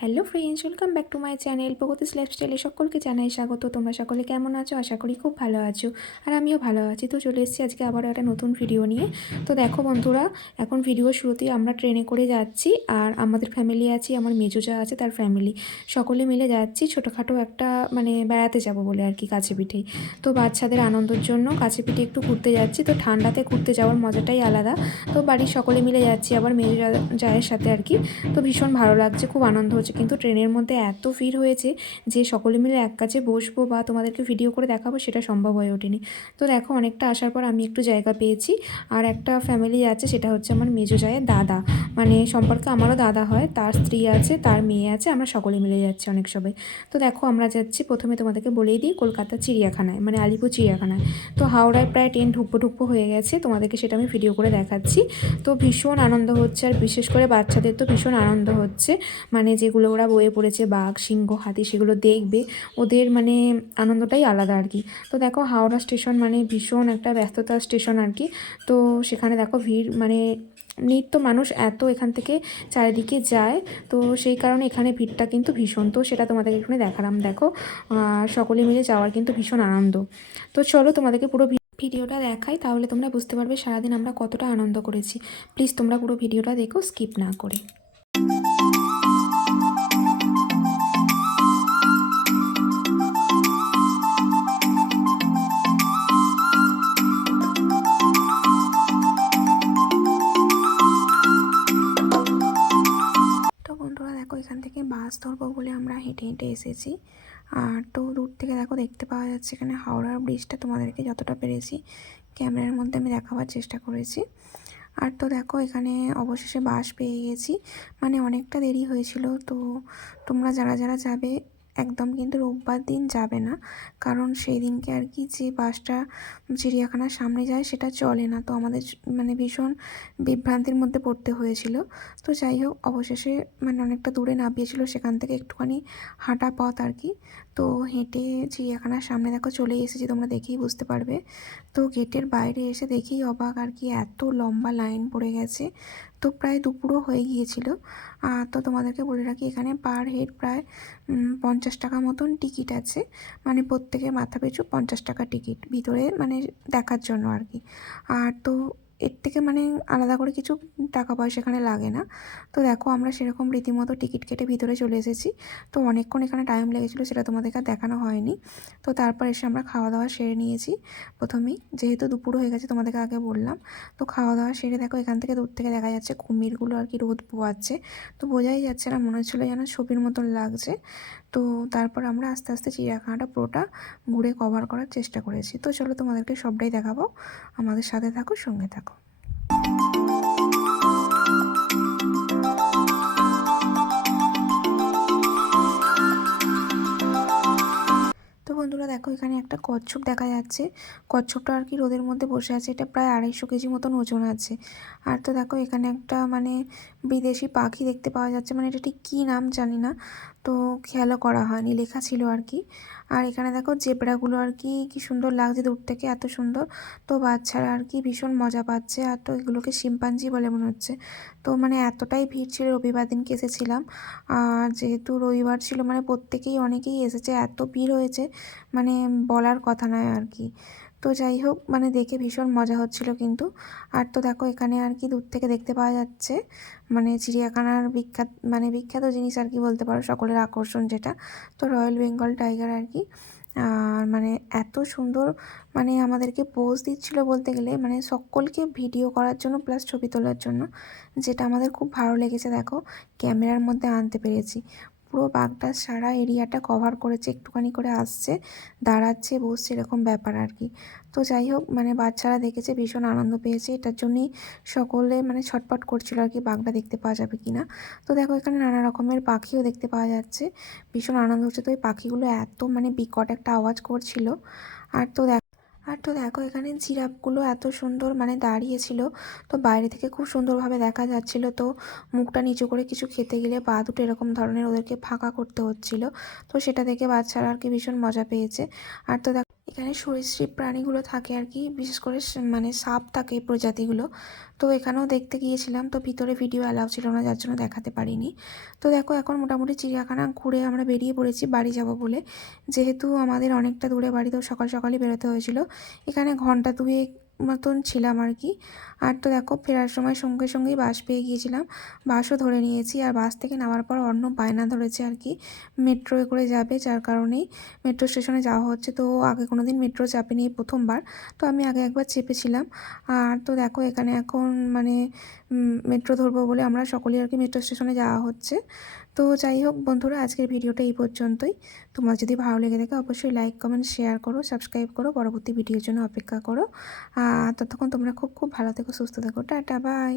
Hello friends welcome back to my channel Pragati's লাইফস্টাইলে সকলকে জানাই স্বাগত। তোমরা সকলে কেমন আছো? আশা করি খুব ভালো আছো আর আমিও ভালো আছি। তো চলে এসেছি আজকে আবারও একটা নতুন ভিডিও নিয়ে। তো দেখো বন্ধুরা, এখন ভিডিও শুরুতেই আমরা ট্রেনে করে যাচ্ছি আর আমাদের ফ্যামিলি আছে, আমার মেজো যা আছে, তার ফ্যামিলি সকলে মিলে যাচ্ছি ছোটোখাটো একটা মানে বেড়াতে যাব বলে আর কি কাছে পিঠেই তো বাচ্চাদের আনন্দের জন্য কাছে পিঠে একটু ঘুরতে যাচ্ছি। তো ঠান্ডাতে ঘুরতে যাওয়ার মজাটাই আলাদা। তো বাড়ির সকলে মিলে যাচ্ছি, আবার মেজো যা- জায়ের সাথে আর কি। তো ভীষণ ভালো লাগছে, খুব আনন্দ হচ্ছে। কিন্তু ট্রেনের মধ্যে এত ভিড় হয়েছে যে সকলে মিলে এক কাছে বসবো বা তোমাদেরকে ভিডিও করে দেখাবো, সেটা সম্ভব হয়ে ওঠেনি। তো দেখো, অনেকটা আসার পর আমি একটু জায়গা পেয়েছি। আর একটা ফ্যামিলি আছে, সেটা হচ্ছে আমার মেজো জায়ের দাদা। মানে সম্পর্কে আমারও দাদা হয়, তার স্ত্রী আছে, তার মেয়ে আছে, আমরা সকলে মিলে যাচ্ছি অনেক সবাই তো দেখো, আমরা যাচ্ছি প্রথমে তোমাদেরকে বলেই দিই কলকাতা চিড়িয়াখানায় মানে আলিপুর চিড়িয়াখানায়। তো হাওড়ায় প্রায় ট্রেন ঢুকবো ঢুকবো হয়ে গেছে, তোমাদেরকে সেটা আমি ভিডিও করে দেখাচ্ছি। তো ভীষণ আনন্দ হচ্ছে, আর বিশেষ করে বাচ্চাদের তো ভীষণ আনন্দ হচ্ছে। মানে যেগুলো ওরা বয়ে পড়েছে, বাঘ, সিংহ, হাতি, সেগুলো দেখবে। ওদের মানে আনন্দটাই আলাদা আর কি। তো দেখো হাওড়া স্টেশন মানে ভীষণ একটা ব্যস্ততা স্টেশন আর কি। তো সেখানে দেখো ভিড় মানে নিত্য মানুষ এত এখান থেকে চারিদিকে যায়। তো সেই কারণে এখানে ভিড়টা কিন্তু ভীষণ। তো সেটা তোমাদেরকে এখানে দেখালাম, দেখো। সকলে মিলে যাওয়ার কিন্তু ভীষণ আনন্দ। তো চলো তোমাদেরকে পুরো ভিডিওটা দেখাই, তাহলে তোমরা বুঝতে পারবে সারাদিন আমরা কতটা আনন্দ করেছি। প্লিজ তোমরা পুরো ভিডিওটা দেখো, স্কিপ না করে। হেঁটে হেঁটে এসেছি। আর তো দূর থেকে দেখো দেখতে পাওয়া যাচ্ছে এখানে হাওড়ার ব্রিজটা তোমাদেরকে যতটা পেরেছি। ক্যামেরার মধ্যে আমি দেখাবার চেষ্টা করেছি। আর তো দেখো এখানে অবশেষে বাস পেয়ে গেছি। মানে অনেকটা দেরি হয়েছিল। তো তোমরা যারা যারা যাবে একদম কিন্তু রোববার দিন যাবে না। কারণ সেই দিনকে আর কি যে বাসটা, চিড়িয়াখানার সামনে যায় সেটা চলে না। তো আমাদের মানে ভীষণ বিভ্রান্তির মধ্যে পড়তে হয়েছিল। তো যাই হোক, অবশেষে মানে অনেকটা দূরে নামিয়েছিল সেখান থেকে একটুখানি হাঁটা পথ আর কি। তো হেঁটে চিড়িয়াখানার সামনে দেখো চলে এসেছি, তোমরা দেখেই বুঝতে পারবে। তো গেটের বাইরে এসে দেখেই অবাক আর কি, এত লম্বা লাইন পড়ে গেছে। তো প্রায় দুপুরও হয়ে গিয়েছিল। আর তো তোমাদেরকে বলে রাখি, এখানে পার হেড প্রায় পঞ্চাশ টাকা মতন টিকিট আছে। মানে প্রত্যেকের মাথা পিছু পঞ্চাশ টাকা টিকিট, ভিতরে মানে দেখার জন্য আর কি। আর তো এর থেকে মানে আলাদা করে কিছু টাকা পয়সা এখানে লাগে না। তো দেখো আমরা সেরকম রীতিমতো টিকিট কেটে ভিতরে চলে এসেছি। তো অনেকক্ষণ এখানে টাইম লেগেছিলো সেটা তোমাদেরকে আর দেখানো হয়নি। তো তারপর এসে আমরা খাওয়া দাওয়া সেরে নিয়েছি প্রথমেই। যেহেতু দুপুর হয়ে গেছে তোমাদেরকে আগে বললাম। তো খাওয়া দাওয়া সেরে দেখো এখান থেকে দূর থেকে দেখা যাচ্ছে কুমিরগুলো আর কি রোদ পোয়াচ্ছে। তো বোঝাই যাচ্ছে না, মনে হচ্ছিল যেন ছবির মতন লাগছে। তো তারপর আমরা আস্তে আস্তে চিড়িয়াখানাটা পুরোটা ঘুরে কভার করার চেষ্টা করেছি। তো চলো তোমাদেরকে সবটাই দেখাবো। আমাদের সাথে থাকো, সঙ্গে থাকো। তো কচ্ছপ দেখা যাচ্ছে। কচ্ছপটা আর কি রোদের মধ্যে বসে আছে। এটা প্রায় আড়াইশো কেজি মতন ওজন আছে। আর তো দেখো, এখানে একটা মানে বিদেশি পাখি দেখতে পাওয়া যাচ্ছে। মানে এটা ঠিক কী নাম জানি না। তো খেয়ালও করা হয়নি, লেখা ছিল আর কি। আর এখানে দেখো, জেবরাগুলো আর কি কি সুন্দর লাগছে দূর থেকে, এত সুন্দর। তো বাচ্চারা আর কি ভীষণ মজা পাচ্ছে। আর তো এগুলোকে শিম্পাঞ্জি বলে মনে হচ্ছে। তো মানে এতটাই ভিড় ছিল, রবিবার দিনকে এসেছিলাম। আর যেহেতু রবিবার ছিল মানে প্রত্যেকেই অনেকেই এসেছে। এত ভিড় হয়েছে মানে বলার কথা নয় আর কি তো যাই হোক মানে দেখে ভীষণ মজা হচ্ছিল কিন্তু। আর তো দেখো, এখানে আর কি দূর থেকে দেখতে পাওয়া যাচ্ছে মানে চিড়িয়াখানার বিখ্যাত মানে বিখ্যাত জিনিস আর কি বলতে পারো, সকলের আকর্ষণ যেটা, তো রয়্যাল বেঙ্গল টাইগার আর কি আর মানে এত সুন্দর মানে আমাদেরকে পোজ দিচ্ছিল বলতে গেলে মানে সকলকে ভিডিও করার জন্য প্লাস ছবি তোলার জন্য, যেটা আমাদের খুব ভালো লেগেছে, দেখো, ক্যামেরার মধ্যে আনতে পেরেছি। পুরো বাঘটা সারা এরিয়াটা কভার করেছে, একটুখানি করে আসছে, দাঁড়াচ্ছে, বসছে, এরকম ব্যাপার আর কি। তো যাই হোক মানে বাচ্চারা দেখেছে, ভীষণ আনন্দ পেয়েছে। এটার জন্যই সকলে মানে ছটপট করছিল আর কি বাঘটা দেখতে পাওয়া যাবে কি না। তো দেখো, এখানে নানা রকমের পাখিও দেখতে পাওয়া যাচ্ছে। ভীষণ আনন্দ হচ্ছে। তো ওই পাখিগুলো এত মানে বিকট একটা আওয়াজ করছিল। আর তো দেখ আর তো দেখো, এখানে জিরাফগুলো এত সুন্দর মানে দাঁড়িয়েছিল, তো বাইরে থেকে খুব সুন্দরভাবে দেখা যাচ্ছিল, তো মুখটা নিচু করে কিছু খেতে গেলে পা দুটো এরকম ধরনের ওদেরকে ফাঁকা করতে হচ্ছিল, তো সেটা দেখে বাচ্চারা আর কি ভীষণ মজা পেয়েছে। আর তো দেখো এখানে সরীসৃপ প্রাণীগুলো থাকে আর কি, বিশেষ করে মানে সাপ থাকে প্রজাতিগুলো। তো এখানেও দেখতে গিয়েছিলাম, তো ভিতরে ভিডিও অ্যালাউ ছিল না, যার জন্য দেখাতে পারিনি। তো দেখো, এখন মোটামুটি চিড়িয়াখানা ঘুরে আমরা বেরিয়ে পড়েছি, বাড়ি যাব বলে। যেহেতু আমাদের অনেকটা দূরে বাড়ি, তো সকাল সকালই বেরোতে হয়েছিল। এখানে ঘণ্টা দুয়েক মতন ছিলাম আর কি। আর তো দেখো, ফেরার সময় সঙ্গে সঙ্গেই বাস পেয়ে গিয়েছিলাম। বাসও ধরে নিয়েছি আর বাস থেকে নামার পর অন্য বায়না ধরেছে আর কি। মেট্রোয় করে যাবে, যার কারণেই মেট্রো স্টেশনে যাওয়া হচ্ছে। তো আগে কোনো দিন মেট্রো চাপেনি প্রথমবার, তো আমি আগে একবার চেপেছিলাম। আর তো দেখো, এখানে এখন মানে মেট্রো ধরবো বলে আমরা সকলেই আর কি মেট্রো স্টেশনে যাওয়া হচ্ছে। তো যাই হোক বন্ধুরা, আজকের ভিডিওটা এই পর্যন্তই। তোমার যদি ভালো লেগে থাকে অবশ্যই লাইক কমেন্ট শেয়ার করো সাবস্ক্রাইব করো, পরবর্তী ভিডিওর জন্য অপেক্ষা করো। ততক্ষণ তোমরা খুব খুব ভালো থেকো, সুস্থ থেকো। Tata bye